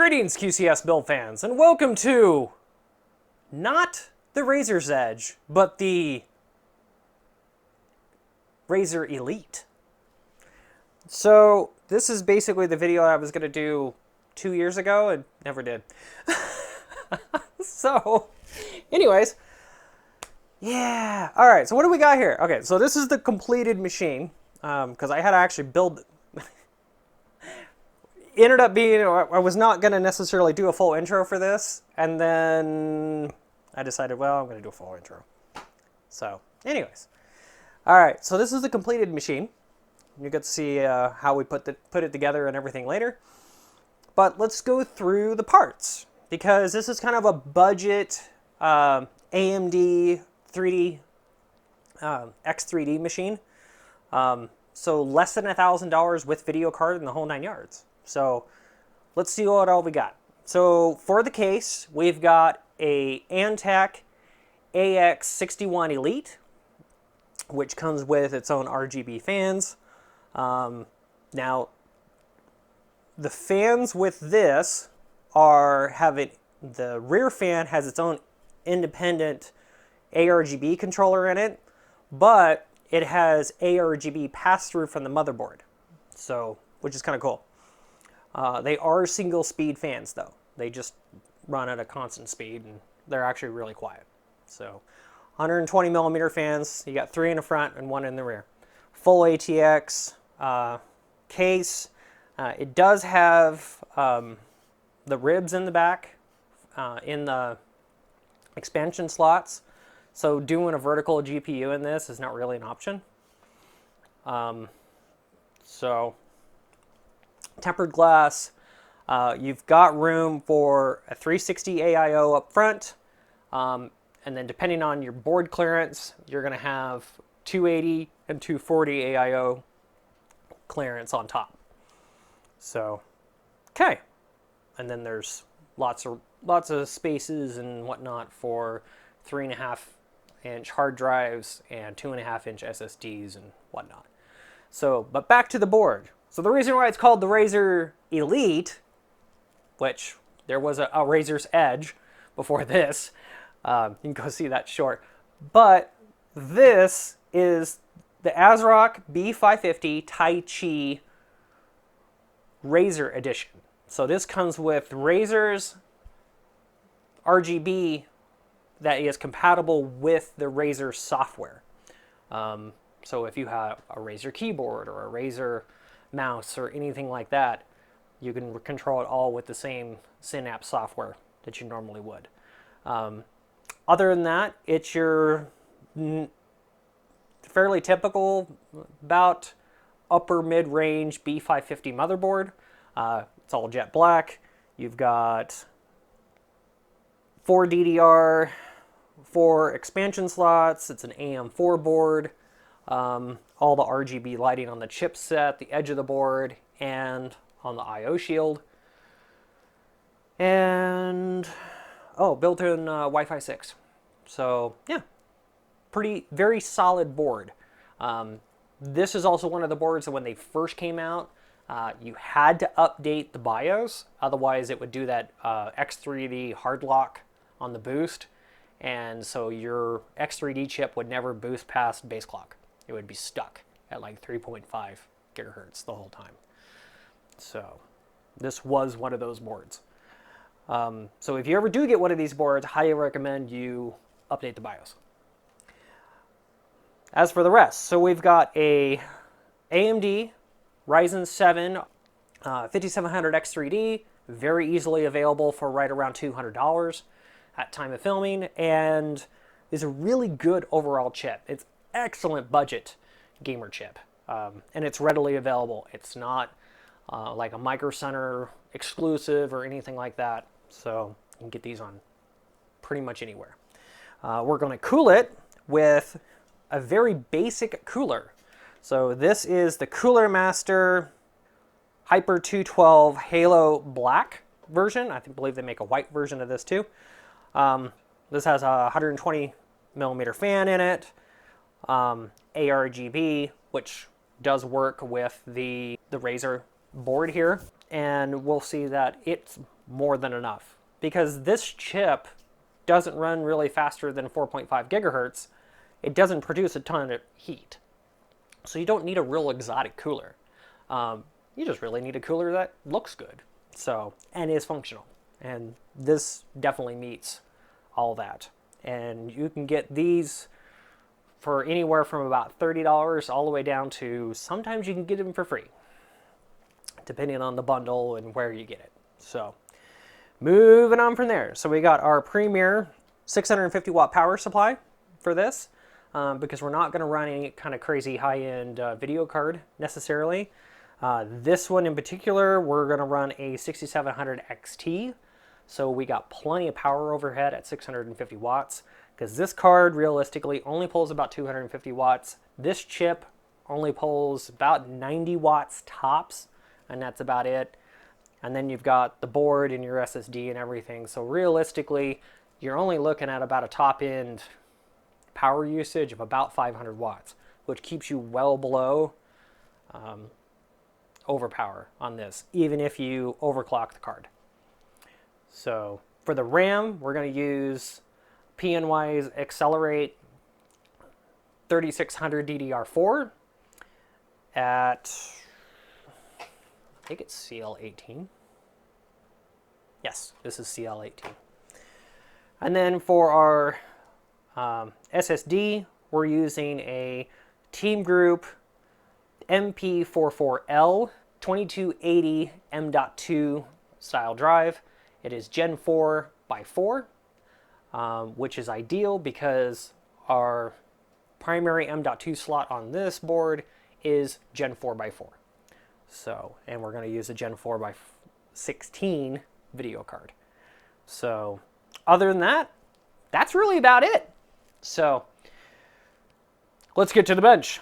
Greetings, QCS build fans, and welcome to not the Razer's Edge, but the Razer Elite. So this is basically the video I was going to do 2 years ago and never did. So, anyways, yeah. All right, so what do we got here? Okay, so this is the completed machine, because I had to actually build ended up being, I was not going to necessarily do a full intro for this, and then I decided, well, I'm going to do a full intro. So, anyways. All right, so this is the completed machine. You get to see how we put it together and everything later. But let's go through the parts, because this is kind of a budget AMD 3D X3D machine. So less than $1,000 with video card and the whole 9 yards. So let's see what all we got. So for the case, we've got a Antec AX61 Elite, which comes with its own RGB fans. Now, the fans with this the rear fan has its own independent A-RGB controller in it, but it has A-RGB pass-through from the motherboard, so which is kind of cool. They are single speed fans though. They just run at a constant speed and they're actually really quiet. So 120 millimeter fans, you got 3 in the front and 1 in the rear. Full ATX case. It does have the ribs in the back in the expansion slots. So doing a vertical GPU in this is not really an option. So tempered glass. You've got room for a 360 AIO up front, and then depending on your board clearance, you're going to have 280 and 240 AIO clearance on top. So, okay, and then there's lots of spaces and whatnot for 3.5-inch hard drives and 2.5-inch SSDs and whatnot. So, but back to the board. So the reason why it's called the Razer Elite, which there was a Razer's Edge before this, you can go see that short, but this is the ASRock B550 Taichi Razer Edition. So this comes with Razer's RGB that is compatible with the Razer software. So if you have a Razer keyboard or a Razer mouse or anything like that, you can control it all with the same Synapse software that you normally would. Other than that, it's your fairly typical, about upper mid-range B550 motherboard. It's all jet black. You've got 4 DDR, 4 expansion slots. It's an AM4 board. All the RGB lighting on the chipset, the edge of the board, and on the I/O shield. And, built-in Wi-Fi 6. So, yeah, very solid board. This is also one of the boards that when they first came out, you had to update the BIOS. Otherwise, it would do that X3D hard lock on the boost. And so your X3D chip would never boost past base clock. It would be stuck at like 3.5 gigahertz the whole time. So this was one of those boards. So if you ever do get one of these boards, I highly recommend you update the BIOS. As for the rest, so we've got a AMD Ryzen 7 5700 X3D, very easily available for right around $200 at time of filming, and is a really good overall chip. It's excellent budget gamer chip, and it's readily available. It's not like a Micro Center exclusive or anything like that, so you can get these on pretty much anywhere. We're going to cool it with a very basic cooler. So this is the Cooler Master Hyper 212 Halo Black version. I believe they make a white version of this too. This has a 120 millimeter fan in it. A-RGB, which does work with the Razer board here, and we'll see that it's more than enough, because this chip doesn't run really faster than 4.5 gigahertz. It doesn't produce a ton of heat. So you don't need a real exotic cooler. You just really need a cooler that looks good, so, and is functional. And this definitely meets all that. And you can get these for anywhere from about $30 all the way down to, sometimes you can get them for free, depending on the bundle and where you get it. So moving on from there. So we got our premier 650 watt power supply for this, because we're not going to run any kind of crazy high-end video card necessarily. This one in particular, we're going to run a 6700 XT. So we got plenty of power overhead at 650 watts, because this card realistically only pulls about 250 watts. This chip only pulls about 90 watts tops, and that's about it. And then you've got the board and your SSD and everything. So realistically, you're only looking at about a top end power usage of about 500 watts, which keeps you well below overpower on this, even if you overclock the card. So for the RAM, we're going to use PNY's Accelerate 3600 DDR4 at, I think it's CL18. Yes, this is CL18. And then for our SSD, we're using a Team Group MP44L 2280 M.2 style drive. It is Gen 4 by 4, which is ideal because our primary M.2 slot on this board is Gen 4 by 4. So, and we're going to use a Gen 4 by 16 video card. So, other than that, that's really about it. So, let's get to the bench.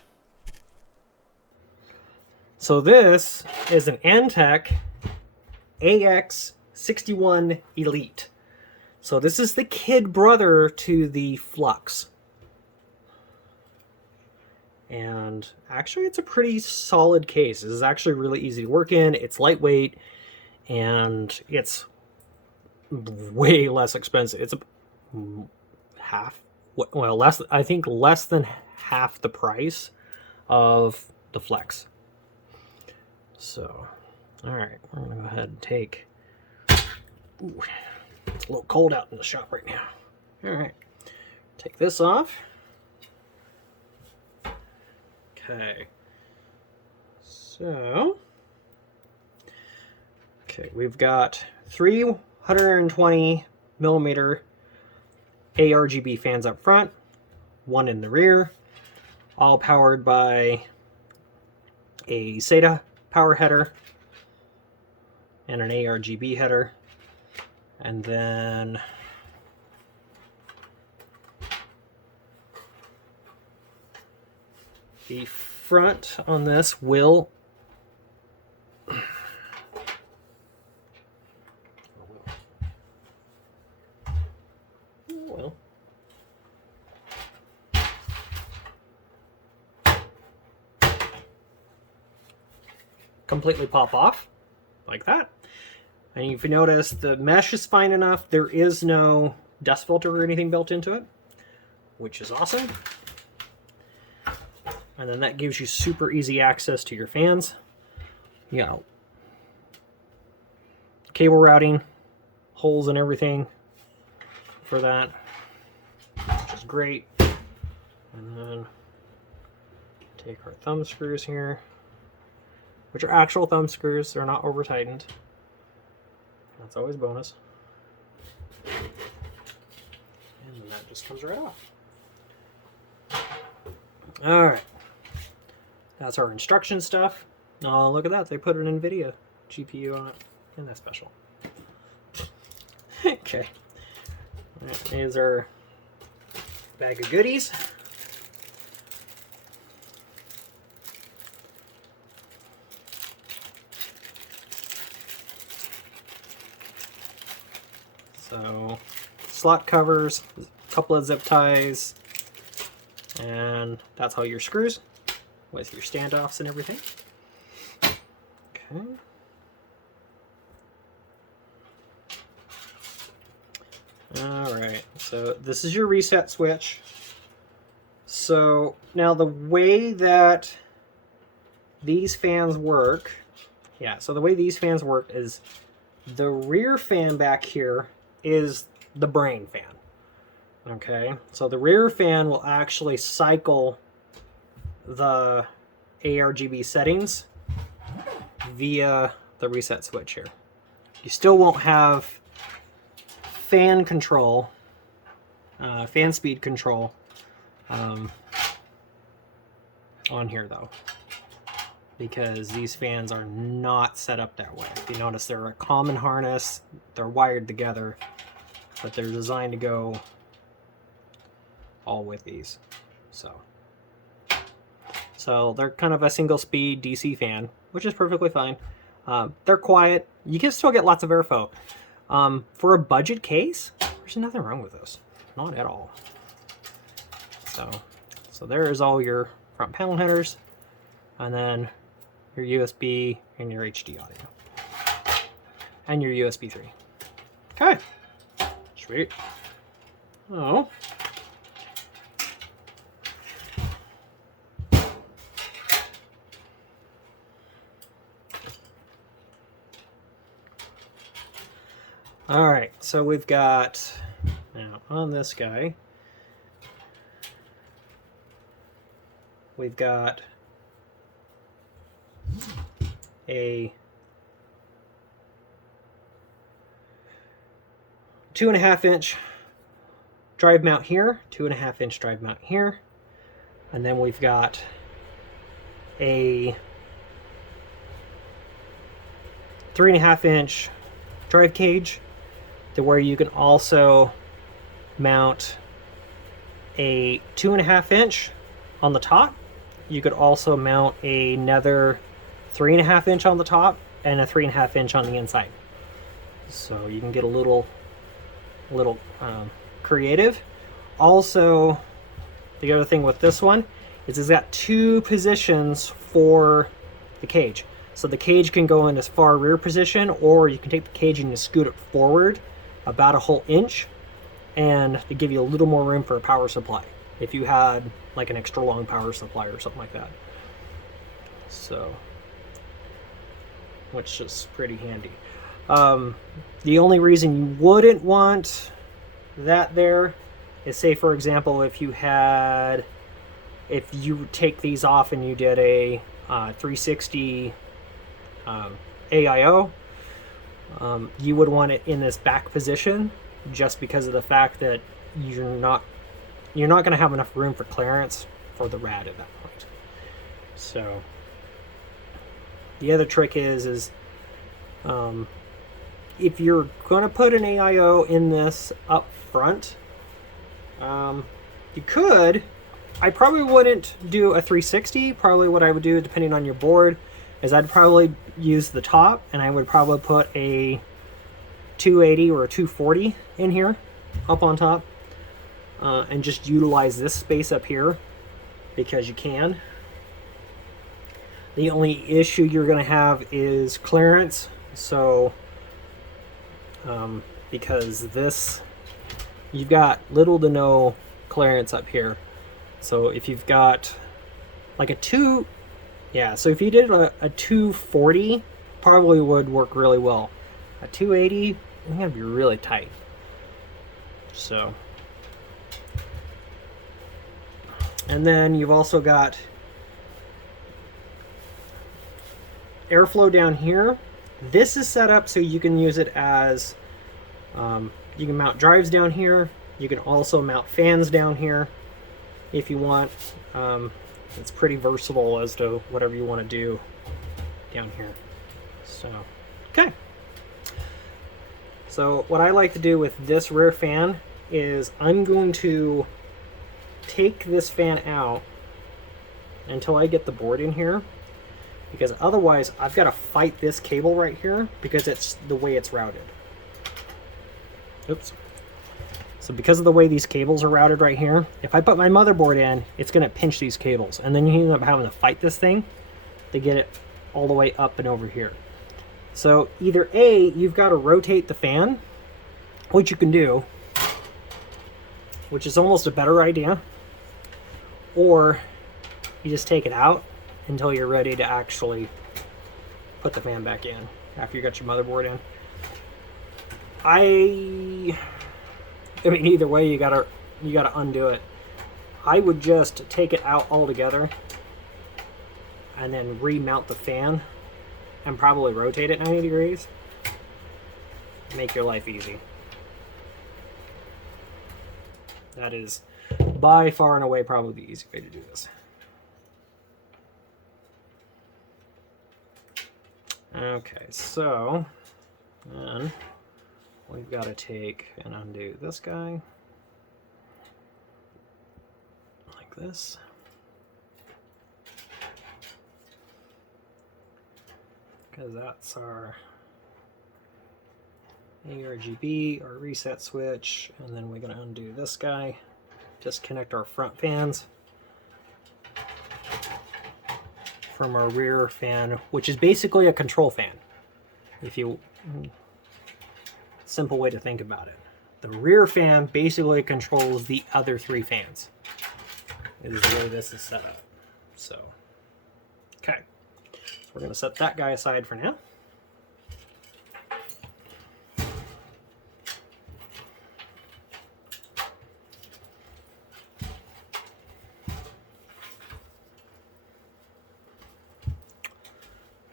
So this is an Antec AX61 Elite. So this is the kid brother to the Flux. And actually it's a pretty solid case. This is actually really easy to work in. It's lightweight and it's way less expensive. It's half, well, less, I think less than half the price of the Flex. So, all right, we're gonna go ahead and take, ooh, it's a little cold out in the shop right now. All right, take this off. Okay, so, okay, we've got 320 millimeter A-RGB fans up front, one in the rear, all powered by a SATA power header and an A-RGB header. And then the front on this will completely pop off like that. And if you notice, the mesh is fine enough. There is no dust filter or anything built into it, which is awesome. And then that gives you super easy access to your fans. You know, cable routing, holes and everything for that, which is great. And then take our thumb screws here, which are actual thumb screws. They're not over tightened. That's always a bonus. And then that just comes right off. All right. That's our instruction stuff. Oh, look at that. They put an NVIDIA GPU on it. Isn't that special? Okay. All right, here's our bag of goodies. So, slot covers, a couple of zip ties, and that's all your screws with your standoffs and everything. Okay. All right, so this is your reset switch. So now the way that these fans work, so the way these fans work is the rear fan back here is the brain fan. Okay, so the rear fan will actually cycle the A-RGB settings via the reset switch here. You still won't have fan control, fan speed control on here though, because these fans are not set up that way. If you notice, they're a common harness, they're wired together, but they're designed to go all with these. So they're kind of a single speed DC fan, which is perfectly fine. They're quiet. You can still get lots of airflow. For a budget case, there's nothing wrong with this. Not at all. So there's all your front panel headers, and then your USB and your HD audio. And your USB 3. Okay. Sweet. Oh. All right, so we've got, now on this guy, we've got a 2.5-inch drive mount here, 2.5-inch drive mount here, and then we've got a 3.5-inch drive cage to where you can also mount a 2.5-inch on the top. You could also mount another 3.5-inch on the top and a 3.5-inch on the inside. So you can get a little creative. Also, the other thing with this one is it's got 2 positions for the cage. So the cage can go in this far rear position, or you can take the cage and just scoot it forward about a whole inch, and to give you a little more room for a power supply if you had like an extra long power supply or something like that. So, which is pretty handy. The only reason you wouldn't want that there is, say for example, if you take these off and you did a 360 AIO, you would want it in this back position, just because of the fact that you're not going to have enough room for clearance for the rad at that point. So the other trick is if you're going to put an AIO in this up front, you could. I probably wouldn't do a 360. Probably what I would do, depending on your board, is I'd probably use the top, and I would probably put a 280 or a 240 in here, up on top, and just utilize this space up here, because you can. The only issue you're going to have is clearance. So, because this, you've got little to no clearance up here. So if you've got like so if you did a 240, probably would work really well. A 280, it's gonna be really tight. So, and then you've also got airflow down here. This is set up so you can use it as, you can mount drives down here. You can also mount fans down here if you want. It's pretty versatile as to whatever you want to do down here. So, okay. So what I like to do with this rear fan is I'm going to take this fan out until I get the board in here, because otherwise I've got to fight this cable right here because it's the way it's routed. Oops. So because of the way these cables are routed right here, if I put my motherboard in, it's going to pinch these cables, and then you end up having to fight this thing to get it all the way up and over here. So either A, you've got to rotate the fan, which you can do, which is almost a better idea, or you just take it out until you're ready to actually put the fan back in after you got your motherboard in. I mean, either way, you gotta undo it. I would just take it out altogether and then remount the fan and probably rotate it 90 degrees. Make your life easy. That is by far and away probably the easy way to do this. Okay, so then we've got to take and undo this guy like this. Because that's our A-RGB, our reset switch, and then we're going to undo this guy, disconnect our front fans from our rear fan, which is basically a control fan. Simple way to think about it. The rear fan basically controls the other 3 fans, is the way this is set up. So, okay. We're going to set that guy aside for now.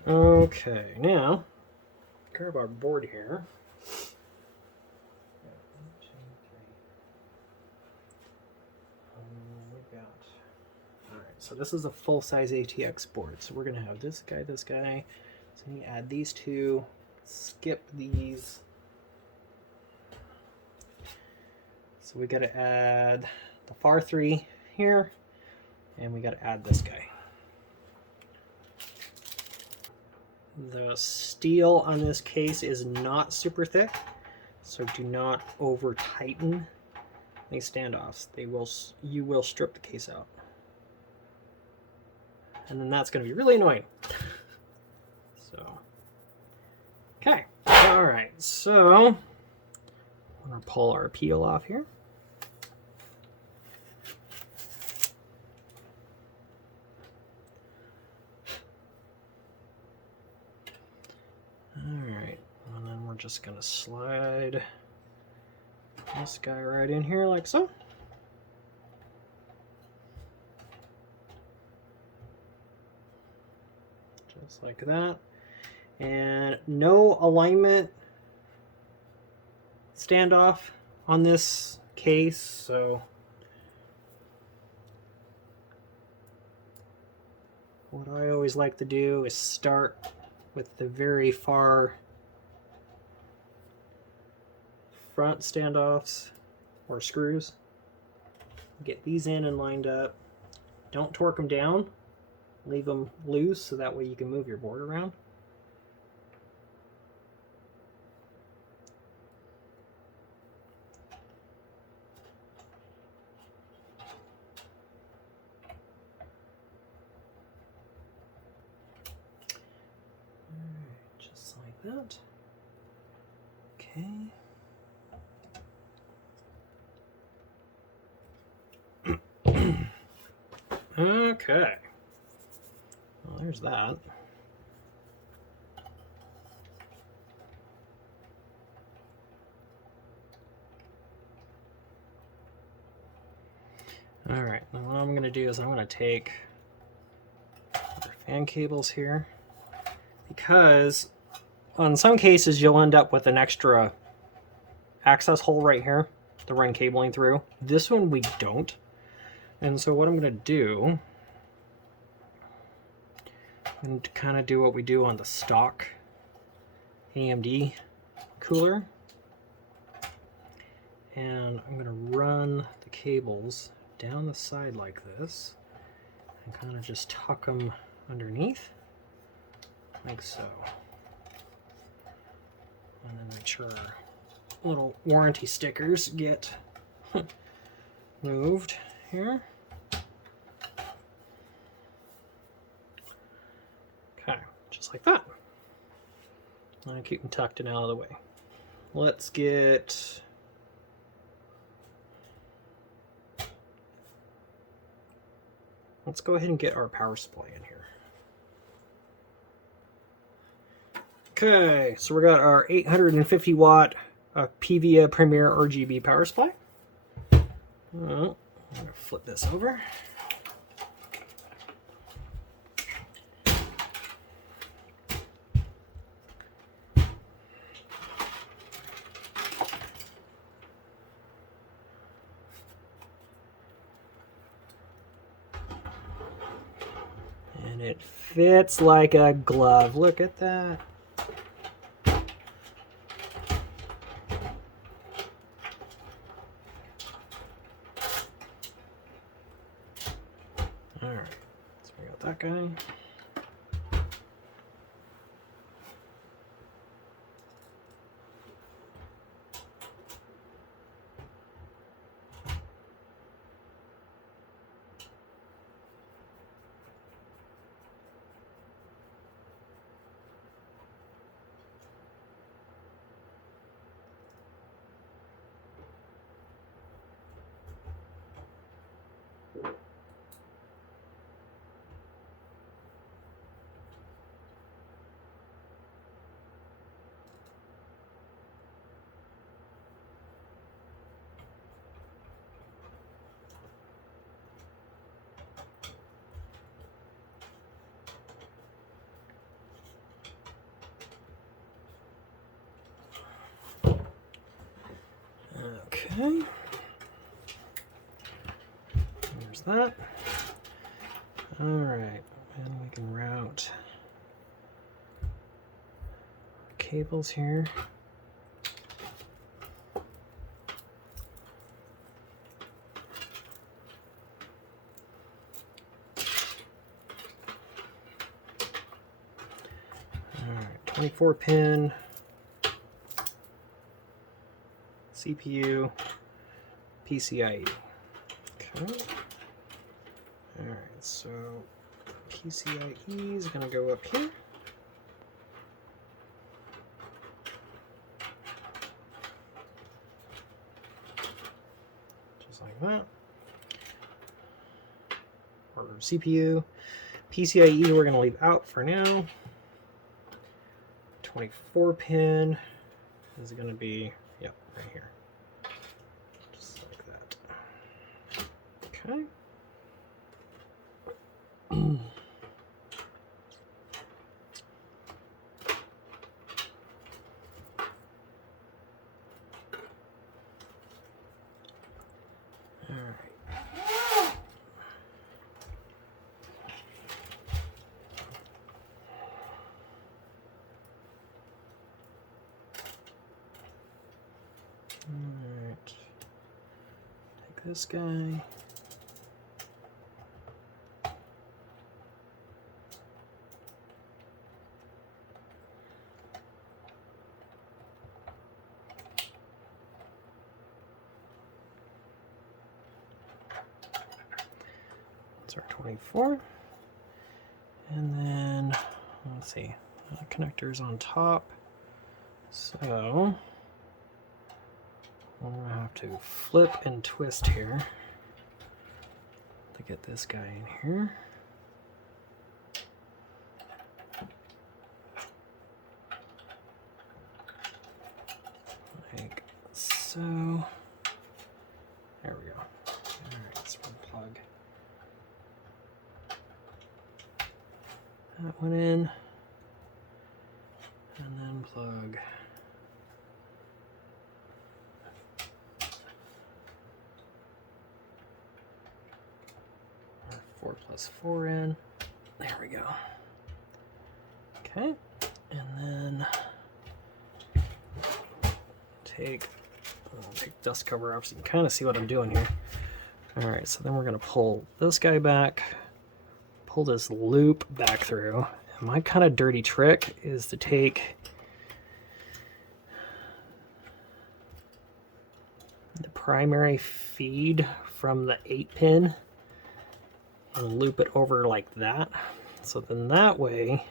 Okay, now grab our board here. So this is a full-size ATX board. So we're going to have this guy. So you add these two, skip these. So we got to add the FAR 3 here, and we got to add this guy. The steel on this case is not super thick, so do not over tighten these standoffs. You will strip the case out. And then that's going to be really annoying. So, okay. All right. So, I'm going to pull our peel off here. All right. And then we're just going to slide this guy right in here like so. Just like that. And no alignment standoff on this case, so what I always like to do is start with the very far front standoffs or screws. Get these in and lined up. Don't torque them down. Leave them loose so that way you can move your board around. Alright, just like that. Okay. Okay. Well, there's that. All right, now what I'm going to do is I'm going to take our fan cables here, because on some cases you'll end up with an extra access hole right here to run cabling through. This one we don't. And so what I'm going to do, I'm going to kind of do what we do on the stock AMD cooler. And I'm going to run the cables down the side like this and kind of just tuck them underneath like so. And then make sure our little warranty stickers get moved here. Okay, just like that. And I keep them tucked and out of the way. Let's get let's go ahead and get our power supply in here. Okay, so we got our 850 watt Apevia Premier RGB power supply. I'm going to flip this over. And it fits like a glove. Look at that. Alright, so we got that guy. Okay. There's that. All right, and we can route cables here. All right, 24 pin CPU PCIe. Okay. All right, so PCIe is going to go up here. Just like that. Or CPU. PCIe we're going to leave out for now. 24 pin is going to be, yep, right here. Just like that. Okay. Alright, take this guy. That's our 24. And then, let's see, the connector's on top. So, I'm going to have to flip and twist here to get this guy in here. Like so. There we go. Alright, let's unplug that one in. And then plug our 4+4 in. There we go. Okay, and then take dust cover off so you can kind of see what I'm doing here. All right, so then we're gonna pull this guy back, pull this loop back through. And my kind of dirty trick is to take the primary feed from the 8-pin and loop it over like that. So then that way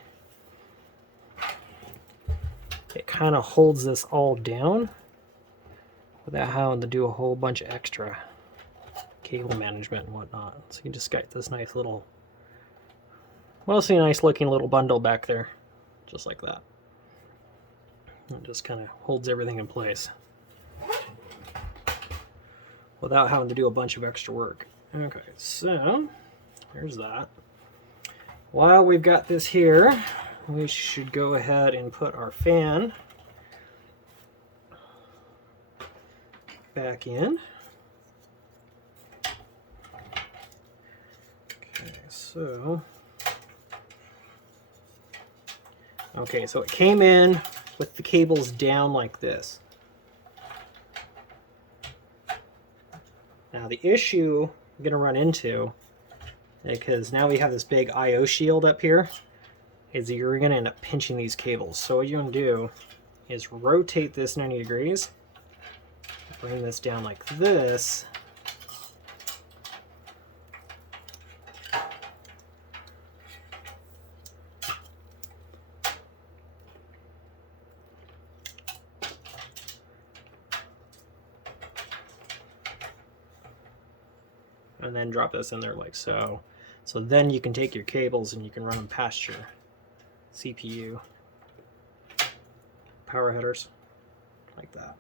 it kind of holds this all down without having to do a whole bunch of extra cable management and whatnot. So you just got this nice little, mostly nice looking little bundle back there, just like that. It just kind of holds everything in place without having to do a bunch of extra work. Okay, so there's that. While we've got this here, we should go ahead and put our fan back in. Okay, so it came in with the cables down like this. Now the issue I'm going to run into, because now we have this big I/O shield up here, is that you're going to end up pinching these cables. So what you're going to do is rotate this 90 degrees, bring this down like this, and then drop this in there like so. So then you can take your cables and you can run them past your CPU power headers like that.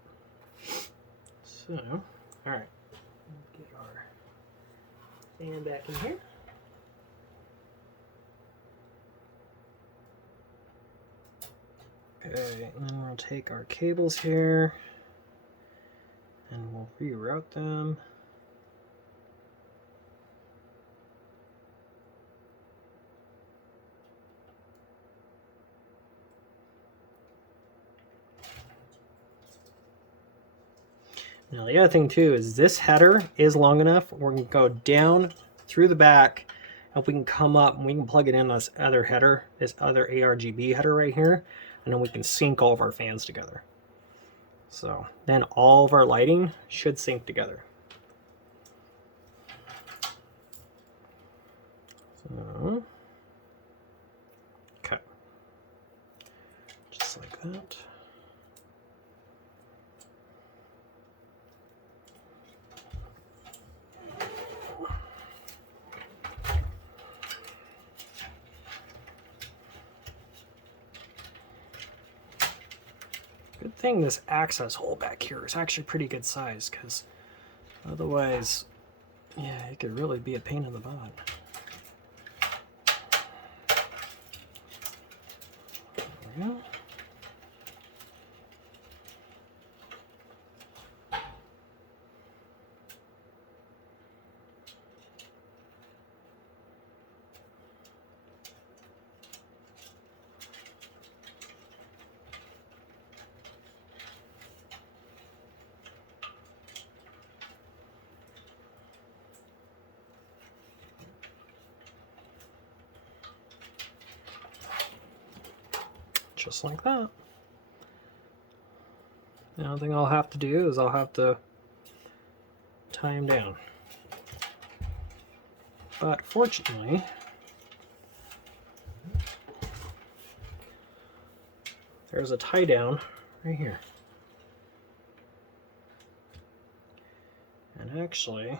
So, all right, get our fan back in here. Okay, and then we'll take our cables here and we'll reroute them. Now the other thing too is this header is long enough. We're going to go down through the back, and we can come up and we can plug it in this other header, this other A-RGB header right here, and then we can sync all of our fans together. So then all of our lighting should sync together. So, okay, just like that. Good thing this access hole back here is actually pretty good size, because otherwise, yeah, it could really be a pain in the butt. There we go. Just like that. The only thing I'll have to do is I'll have to tie him down. But fortunately, there's a tie down right here. And actually,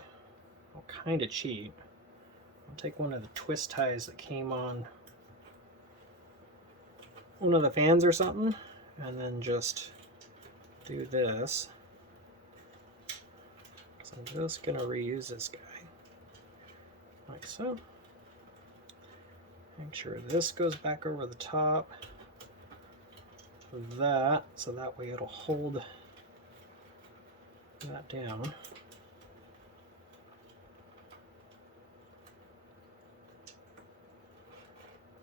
I'll kind of cheat. I'll take one of the twist ties that came on one of the fans or something, and then just do this. So I'm just going to reuse this guy like so. Make sure this goes back over the top of that, so that way it'll hold that down.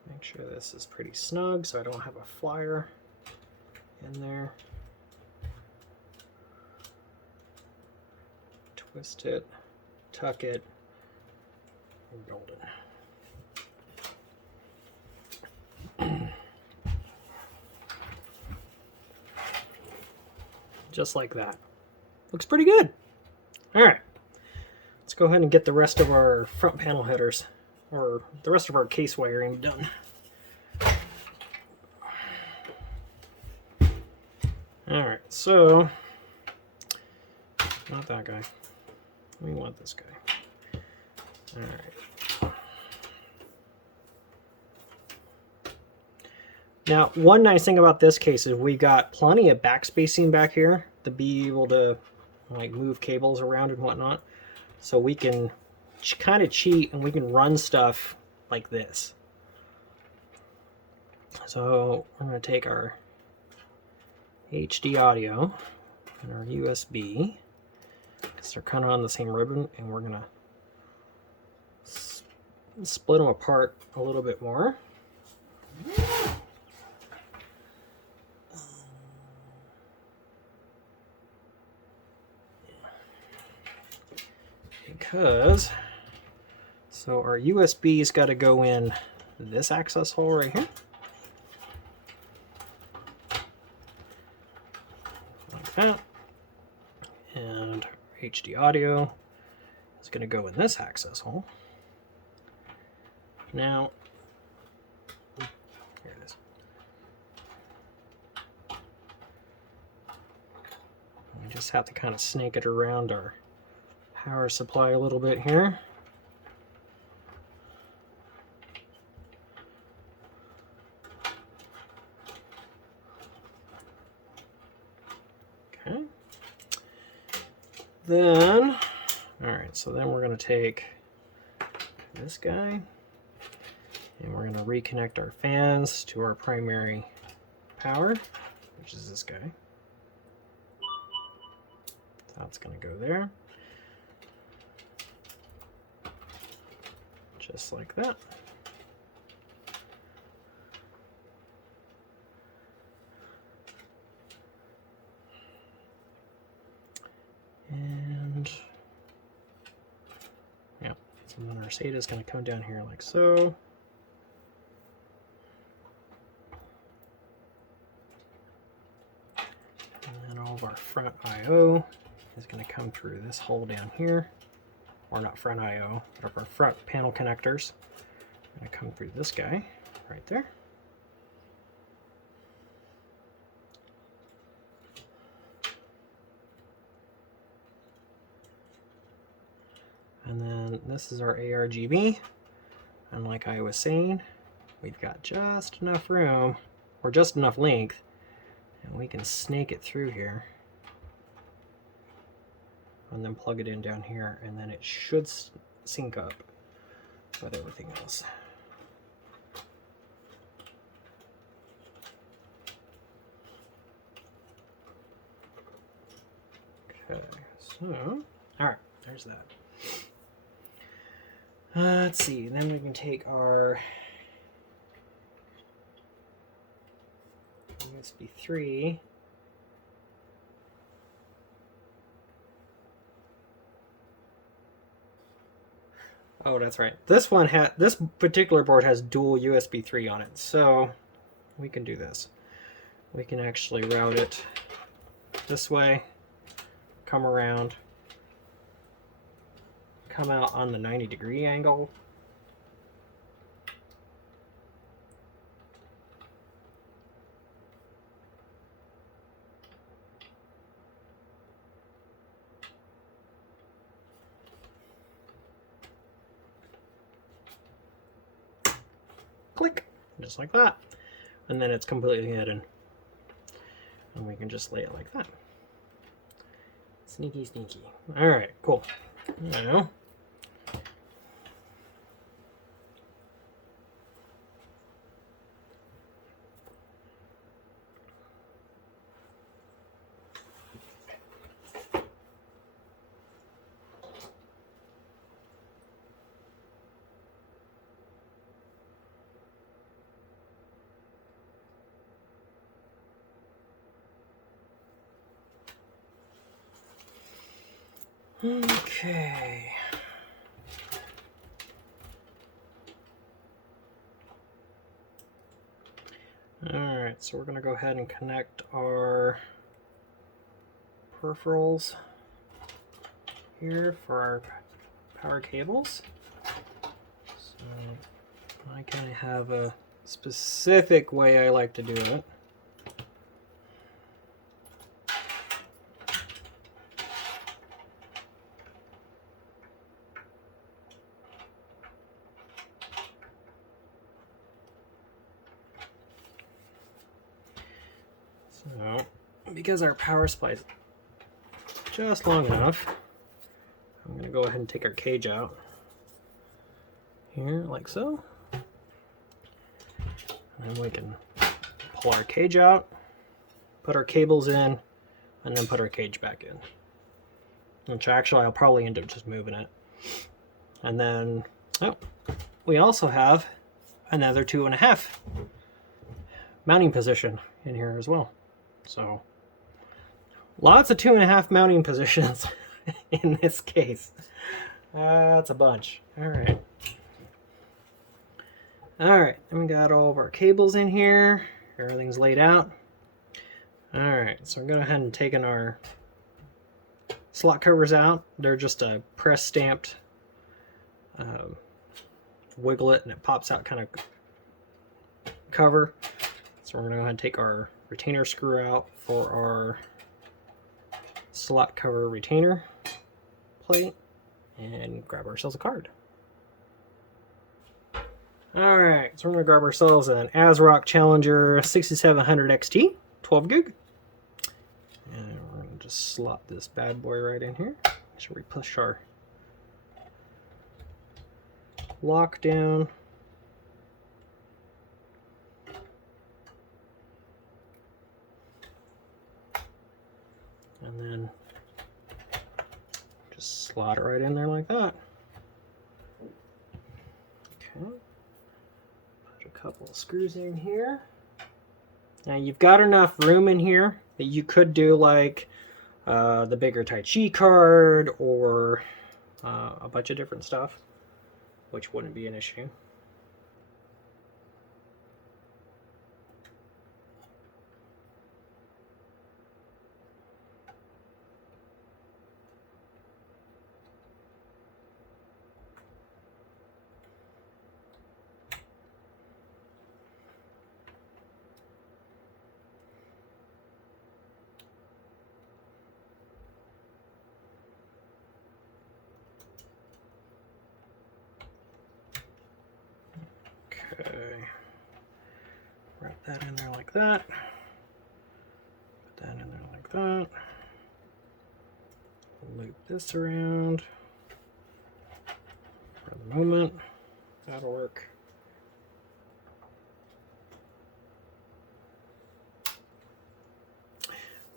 Make sure this is pretty snug so I don't have a flyer in there. Twist it, tuck it, and golden. Just like that. Looks pretty good. All right, let's go ahead and get the rest of our front panel headers, or the rest of our case wiring done. All right, so not that guy. We want this guy. All right. Now, one nice thing about this case is we got plenty of backspacing back here to be able to like move cables around and whatnot. So we can kind of cheat and we can run stuff like this. So we're going to take our HD audio and our USB, because they're kind of on the same ribbon, and we're going to split them apart a little bit more. Because, so our USB's got to go in this access hole right here. Like that. And HD audio is going to go in this access hole. Now, here it is. We just have to kind of snake it around our power supply a little bit here. Okay. Then, all right, so then we're going to take this guy and we're going to reconnect our fans to our primary power, which is this guy. That's going to go there. Just like that. And yeah, so then our SATA is going to come down here like so. And then all of our front I/O is going to come through this hole down here. Or not front I/O, but our front panel connectors are going to come through this guy right there. And then this is our A-RGB. And like I was saying, we've got just enough room, or just enough length, and we can snake it through here. And then plug it in down here, and then it should sync up with everything else. Okay, so, all right, there's that. Let's see, then we can take our USB 3. Oh, that's right. This particular board has dual USB 3 on it, so we can do this. We can actually route it this way, come around, come out on the 90-degree angle. Click, just like that. And then it's completely hidden. And we can just lay it like that. Sneaky, sneaky. All right, cool. Now, okay. Alright, so we're going to go ahead and connect our peripherals here for our power cables. So I kind of have a specific way I like to do it. So, because our power supply is just long enough, I'm going to go ahead and take our cage out here, like so. And then we can pull our cage out, put our cables in, and then put our cage back in. Which actually I'll probably end up just moving it. And then, oh, we also have another 2.5 mounting position in here as well. So lots of 2.5 mounting positions in this case. That's a bunch. All right. All right, and we got all of our cables in here. Everything's laid out. All right, so we're going ahead and taking our slot covers out. They're just a press stamped, wiggle it and it pops out kind of cover. So we're going to go ahead and take our retainer screw out for our slot cover retainer plate and grab ourselves a card. Alright, so we're going to grab ourselves an ASRock Challenger 6700 XT, 12 gig. And we're going to just slot this bad boy right in here. Make sure we push our lock down. And then just slot it right in there like that. Okay. Put a couple of screws in here. Now you've got enough room in here that you could do like the bigger Taichi card or a bunch of different stuff, which wouldn't be an issue. Okay, wrap that in there like that. Put that in there like that. Loop this around for the moment. That'll work.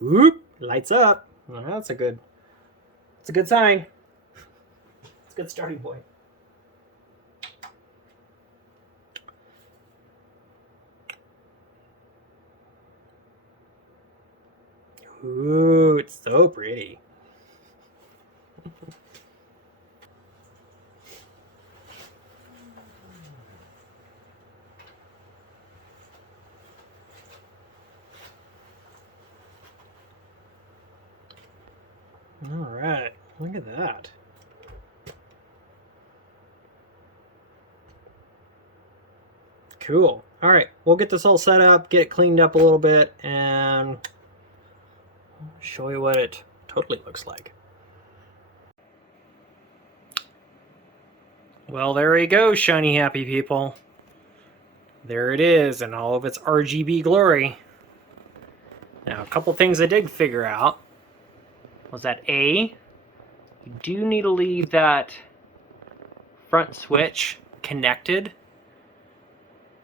Whoop! Lights up. Well, that's a good sign. It's a good starting point. Ooh, it's so pretty. All right, look at that. Cool. All right, we'll get this all set up, get it cleaned up a little bit, and show you what it totally looks like. Well, there you go, shiny happy people. There it is in all of its RGB glory. Now, a couple things I did figure out was that A, you do need to leave that front switch connected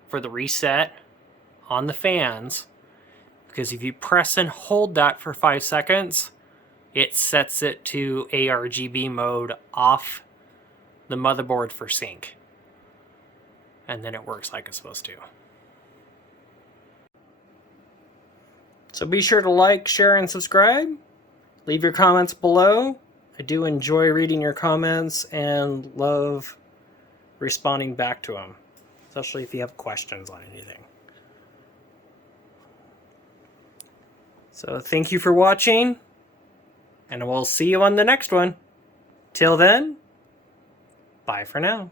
for the reset on the fans, because if you press and hold that for 5 seconds, it sets it to A-RGB mode off the motherboard for sync. And then it works like it's supposed to. So be sure to like, share, and subscribe. Leave your comments below. I do enjoy reading your comments and love responding back to them, especially if you have questions on anything. So thank you for watching, and we'll see you on the next one. Till then, bye for now.